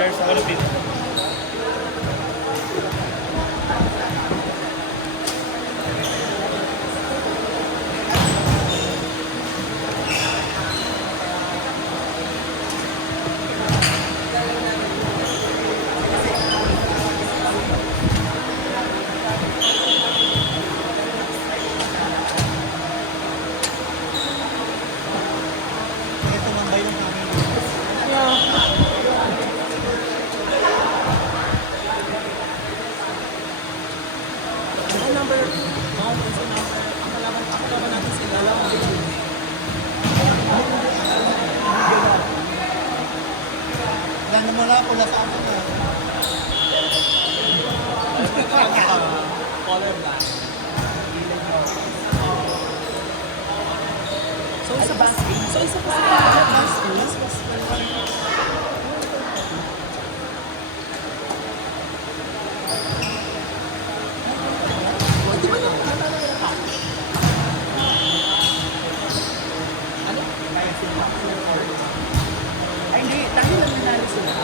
There's all of it. Ay, hindi. Tayo lang nanalo sila.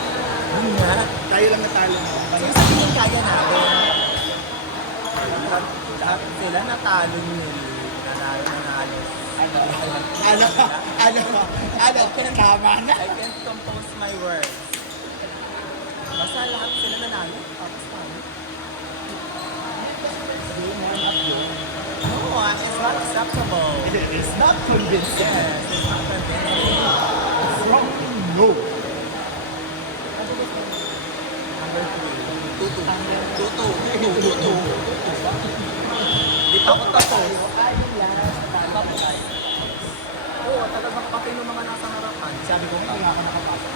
Yun nga. Tayo lang natalo. So, sa tingin kaya natin. Lahat sila natalo nyo. Nanalo. Tama na. I can't compose my words. Basta lahat sila nanalo. Tapos tayo. No, it's not acceptable. It is not convincing. Yes, it's not convincing. Strongly no. Number 3. Tutu. Di pa ako tapos. Oo, tagal magpapay ng mga nasa harapan. Sabi ko, hindi ako nakapasok.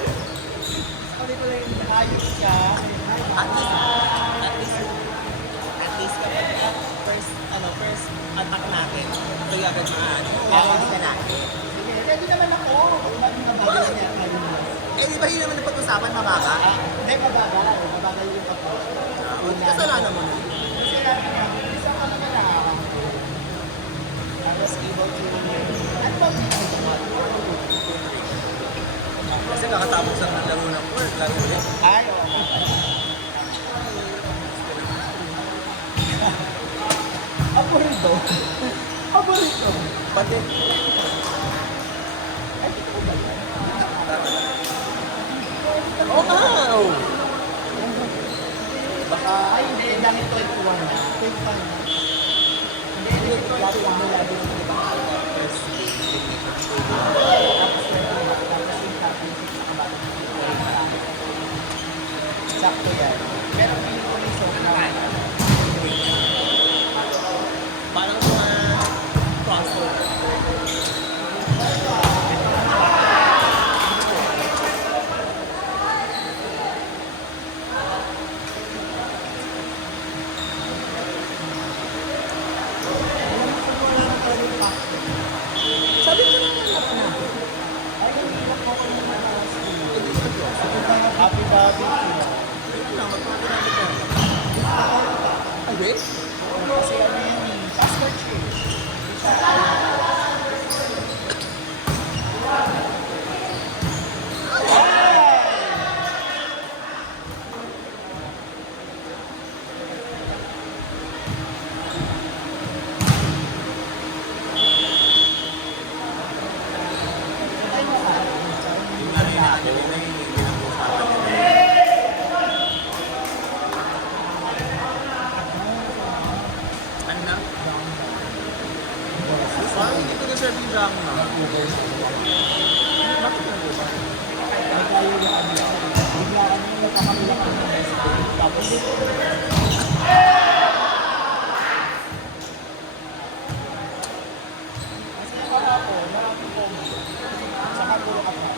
Sabi ko lang, ayos siya. At least kapag first attack natin, ito yung agad hindi ka natin. Sige, pwede naman ako. Mabagal niya. Eh, di ba yun naman ang pag-usapan, mabaga? Hindi, mabagal. Mabagal yung pag-usapan. Hindi kasalanan mo na. Kasi isa ka naman na. I was able to... Ano ba Kasi kakatapos ang laro ng work, laro ulit. ay, oo. Aburrito. Aburrito. Pati, Ay, ito ba yan? oo nga! Oh. Baka, ay, hindi. Dahil 21 na. 21 na. Hindi, hindi. Lagi lang mo lagi ng ibang tapos yung topic sa kabalang sakto yan. Pero feeling ko yung soap na Parang mga crossover. Sabi ko naman na. ay, hindi lang po kayo na happy barbecue. Ito lang, magpapalala ka. Ay, wait? Kasi ano yun eh, password change. Yung nga rin natin, yun na yung pinag-usapan nila. Ano na? Parang hindi ko deserve yung drama na. Bakit na ba? Ay, tayo yung ano. Bigla kami yung nagkakamila kami ng best friend. Tapos, kasi wala po, marami po. Saka puro ka pa.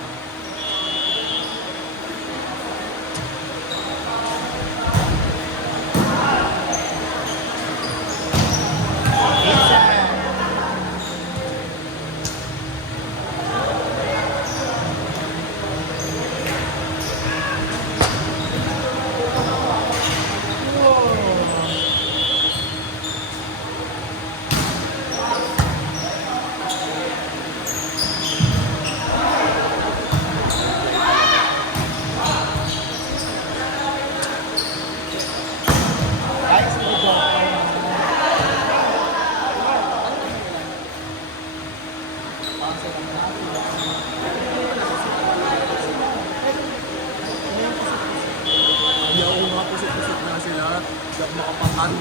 naman.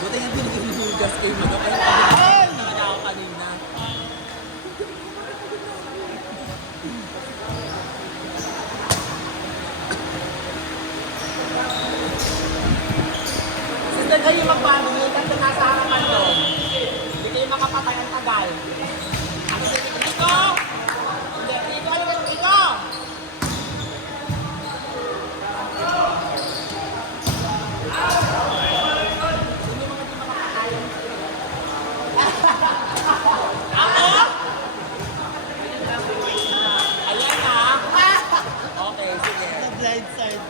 Buti yung binigay kay Mano. Ay, talaga ako kanina. Sister, kayo magpamili kasi nasa harapan nyo. Hindi kayo makapatay ang tagal. Ano sa Rico? Hindi, Rico, ano ba Rico? Ako? Ayan na. Okay, sige. The blind side.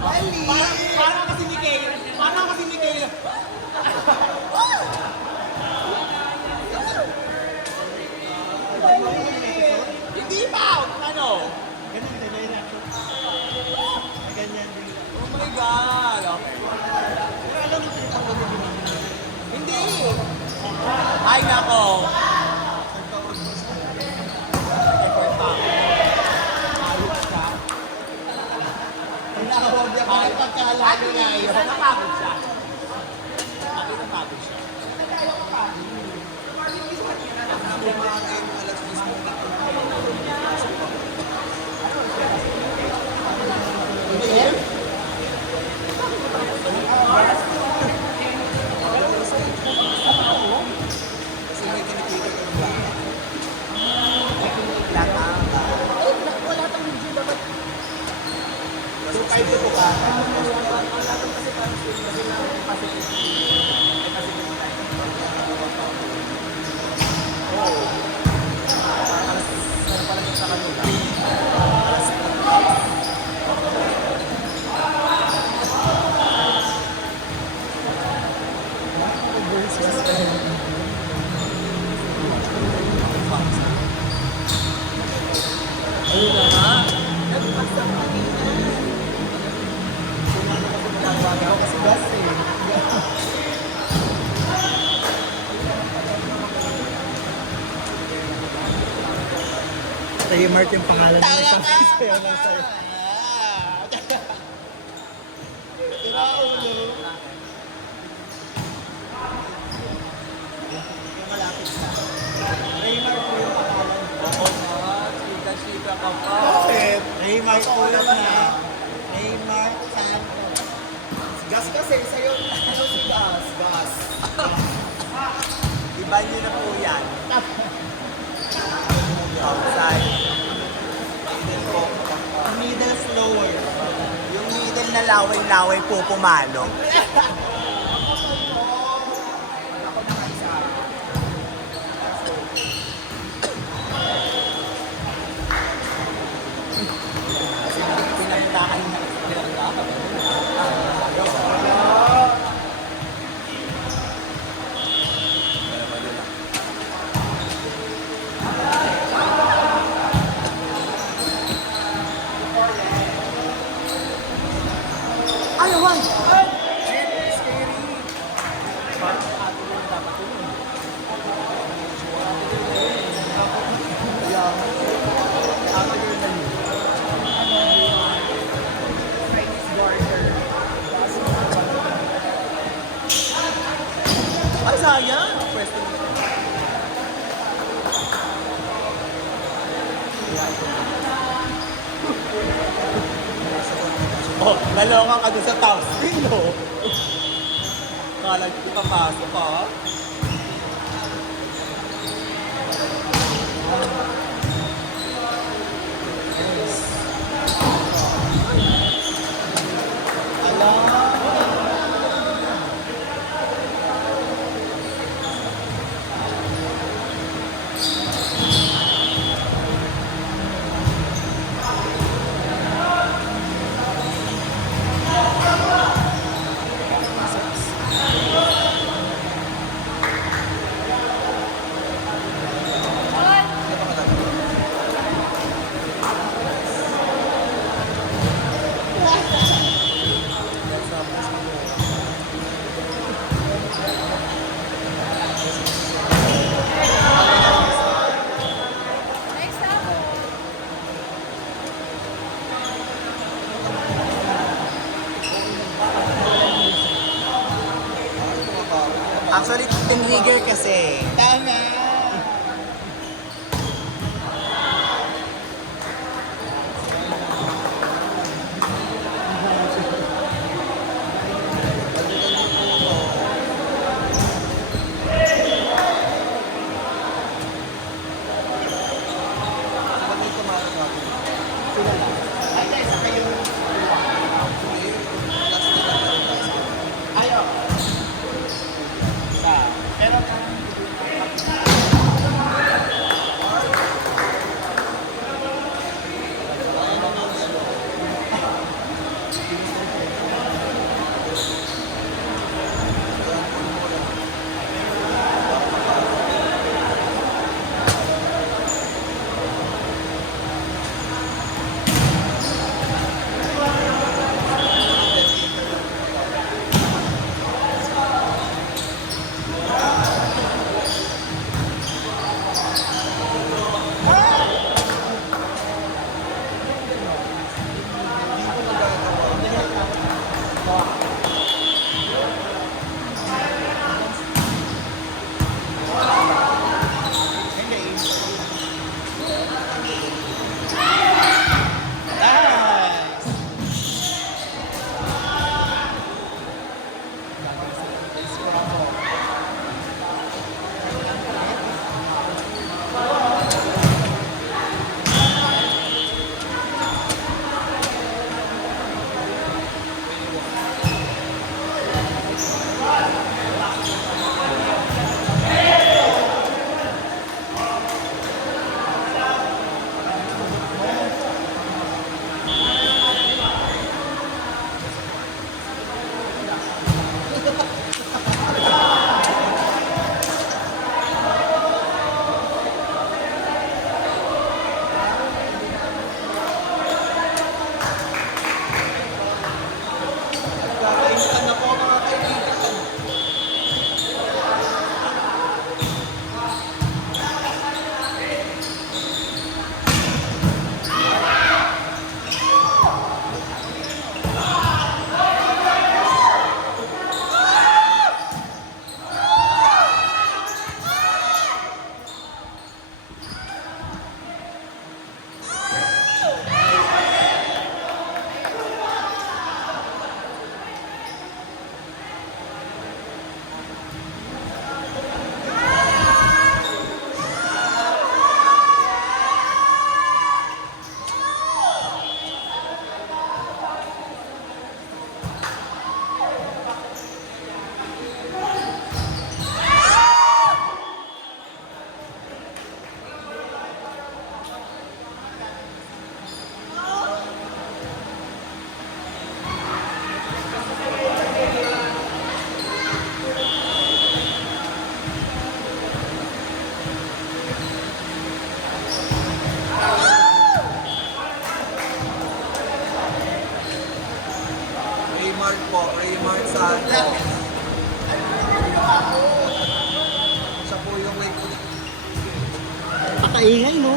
Parang kasi ni Kay. Parang kasi ni Kay. Hindi pa! Ano? Ganun din yung reaction. Ay, ganyan din. Oh my God! Okay. Pero alam mo, tinatawag mo din. Hindi! Ay, nako! Effort pa. Ayos ka. Tinawag niya pa yung pagkala At niya least, ngayon. napagod siya. Bakit napagod siya? Ayun na nga. Nagpasang kanina. Tinawag ako kasi gas eh. Trademark yung pangalan mo sa sayo na sa'yo. Tira ulo. Yung malapit na. Trademark po yung pangalan. Oo nga. Chika-chika ka pa. Bakit? Trademark po yun na. Trademark Santos. Gas kasi, sa'yo, ano si gas? Gas. Iba niyo na po yan. Outside. Middle slower. Yung middle na laway-laway po pumalo. Pinagtakan na. Pinagtakan. Ay, why? Ay, sayang. Pwesto nito. Oh, nalongan ka dun sa top screen, no? Kala nyo ipapasok, ha? kaingay, no?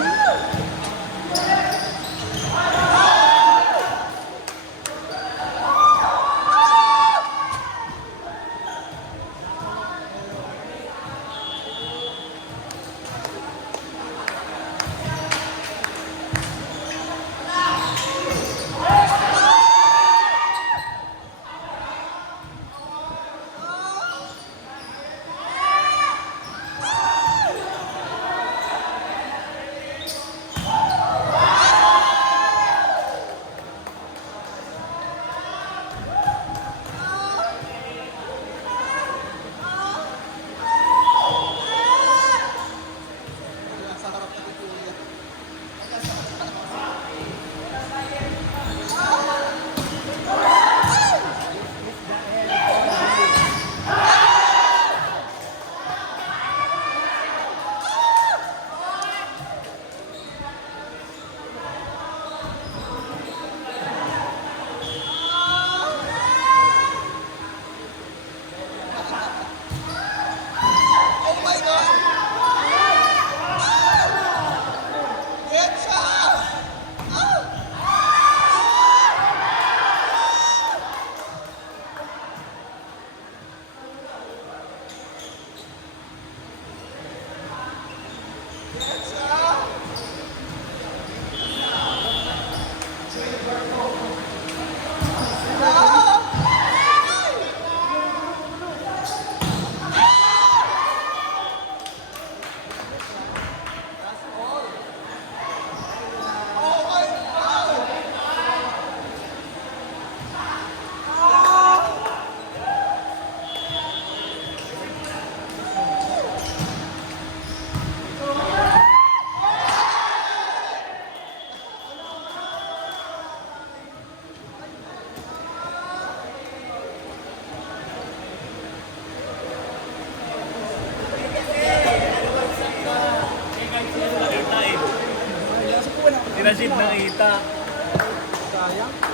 Tinasid nakita.